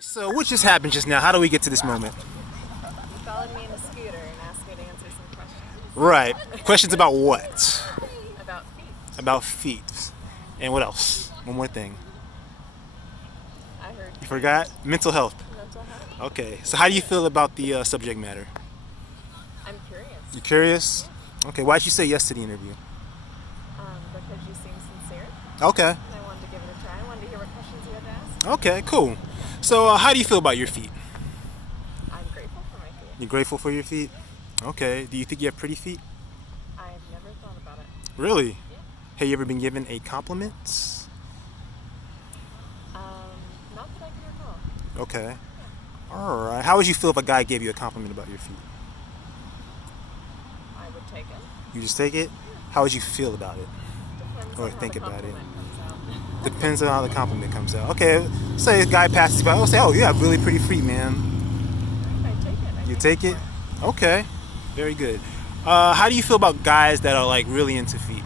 So what just happened just now? How do we get to this moment? You followed me in a scooter and asked me to answer some questions. Right. Questions about what? About feet. About feet. And what else? One more thing. I heard You forgot? Mental health. mental health. Okay. So how do you feel about the subject matter? I'm curious. You curious? Okay. Why'd you say yes to the interview? Because you seem sincere. Okay. And I wanted to give it a try. I wanted to hear what questions you had to ask. Okay. Cool. So how do you feel about your feet? I'm grateful for my feet. You grateful for your feet? Okay. Do you think you have pretty feet? I've never thought about it. Really? Yeah. Have you ever been given a compliment? Not that I can recall. Okay. All right. How would you feel if a guy gave you a compliment about your feet? I would take it. You just take it? How would you feel about it? Depends Or on how think the about it. compliment comes out. Depends on how the compliment comes out. Okay, say a guy passes by. I'll say, oh, you have really pretty feet, man. I take it. You take it? Okay, very good. How do you feel about guys that are like really into feet?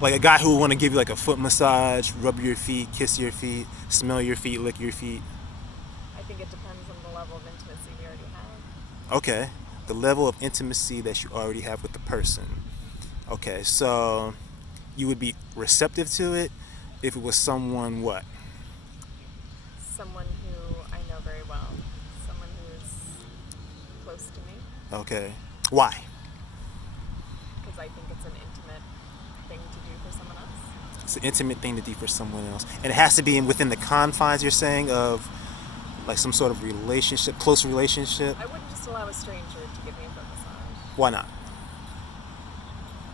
Like a guy who would want to give you like a foot massage, rub your feet, kiss your feet, smell your feet, lick your feet. I think it depends on the level of intimacy you already have. Okay, the level of intimacy that you already have with the person. Okay, so you would be receptive to it if it was someone what? Someone who I know very well. Someone who is close to me. Okay, why? Because I think it's an intimate thing to do for someone else. It's an intimate thing to do for someone else. And it has to be within the confines, you're saying, of like some sort of relationship, close relationship? I wouldn't just allow a stranger to give me a foot massage. Why not?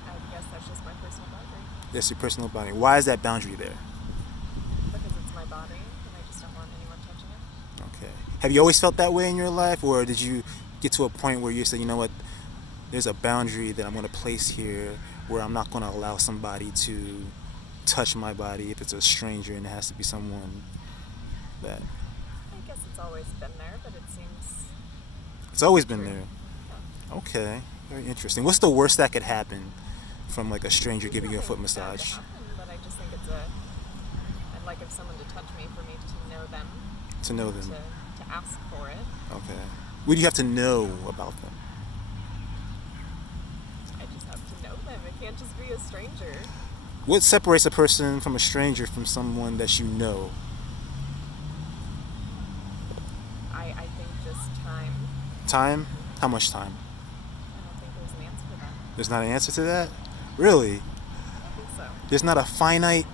I guess that's just my personal boundary. That's your personal boundary. Why is that boundary there? Because it's my body and I just don't want anyone touching it. Okay. Have you always felt that way in your life, or did you get to a point where you said, you know what, there's a boundary that I'm going to place here where I'm not going to allow somebody to touch my body if it's a stranger, and it has to be someone that... I guess it's always been there, but it seems... It's always been there. Yeah. Okay. Very interesting. What's the worst that could happen from like a stranger giving you a foot Nothing bad massage? to happen, but I just think it's I'd like if someone to touch me for me to know them. To know them. To ask for it. Okay. What do you have to know about them? I just have to know them. It can't just be a stranger. What separates a person from a stranger from someone that you know? I think just time. Time? How much time? I don't think there's an answer for that. There's not an answer to that? Really? I think so. There's not a finite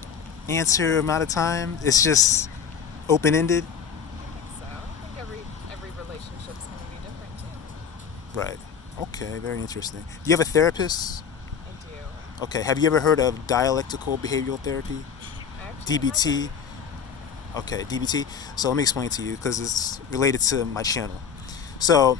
answer amount of time? It's just open-ended? I think so. I think every relationship's going to be different too. Right. Okay, very interesting. Do you have a therapist? I do. Okay, have you ever heard of dialectical behavioral therapy? I actually DBT? Okay, DBT. So let me explain to you because it's related to my channel. So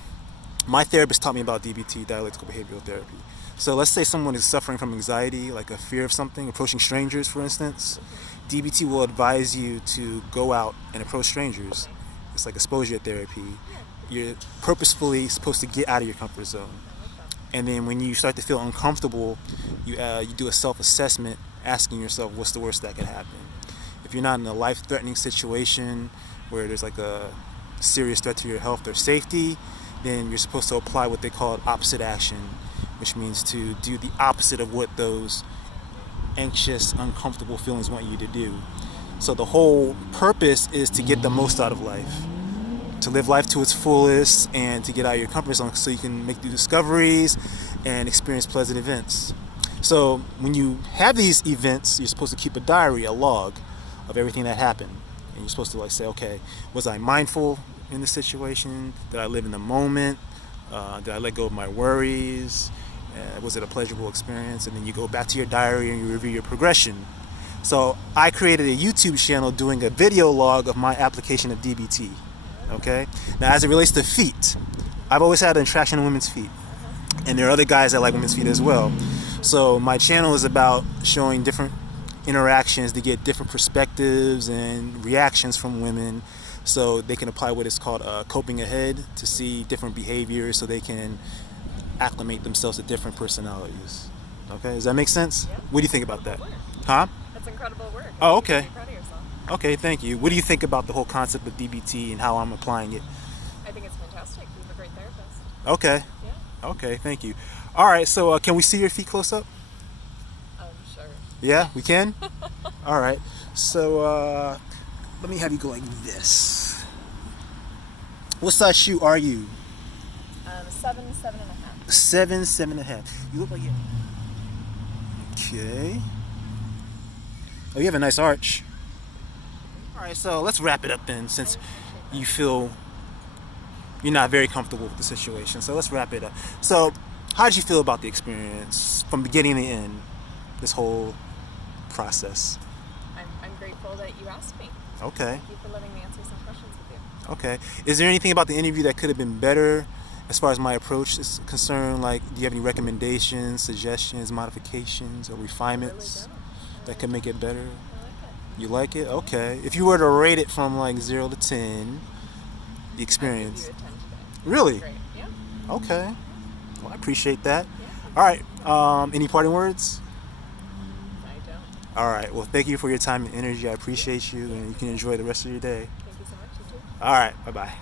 my therapist taught me about DBT, dialectical behavioral therapy. So let's say someone is suffering from anxiety, like a fear of something, approaching strangers, for instance. DBT will advise you to go out and approach strangers. It's like exposure therapy. You're purposefully supposed to get out of your comfort zone. And then when you start to feel uncomfortable, you do a self-assessment, asking yourself, what's the worst that could happen? If you're not in a life-threatening situation where there's like a serious threat to your health or safety, then you're supposed to apply what they call opposite action, which means to do the opposite of what those anxious, uncomfortable feelings want you to do. So the whole purpose is to get the most out of life, to live life to its fullest and to get out of your comfort zone so you can make new discoveries and experience pleasant events. So when you have these events, you're supposed to keep a diary, a log of everything that happened. And you're supposed to like say, okay, was I mindful in this situation? Did I live in the moment? Did I let go of my worries? Was it a pleasurable experience? And then you go back to your diary and you review your progression. So I created a YouTube channel doing a video log of my application of DBT. Okay? Now as it relates to feet, I've always had an attraction to women's feet. And there are other guys that like women's feet as well. So my channel is about showing different interactions to get different perspectives and reactions from women so they can apply what is called coping ahead to see different behaviors so they can acclimate themselves to different personalities. Okay, does that make sense? Yeah. What do you think about that? Work. Huh? That's incredible work. Oh, You should okay. be proud of yourself. Okay, thank you. What do you think about the whole concept of DBT and how I'm applying it? I think it's fantastic. You have a great therapist. Okay. Yeah. Okay, thank you. All right, so can we see your feet close up? Sure. Yeah, we can? All right. So let me have you go like this. What size shoe are you? 7, 7.5. 7, 7.5. You look like you. Okay. Oh, you have a nice arch. All right, so let's wrap it up then, since you feel you're not very comfortable with the situation. So let's wrap it up. So, how did you feel about the experience from beginning to end? This whole process. I'm grateful that you asked me. Okay. Thank you for letting me answer some questions with you. Okay. Is there anything about the interview that could have been better as far as my approach is concerned? Like, do you have any recommendations, suggestions, modifications, or refinements that could make it better? I like it. You like it? Okay. If you were to rate it from like 0 to 10, the I'll experience. give you a 10 today. Really? Great. Yeah. Okay. Well, I appreciate that. Yeah. All right. Any parting words? I don't. All right. Well, thank you for your time and energy. I appreciate you, and you can enjoy the rest of your day. Thank you so much. You too. All right. Bye-bye.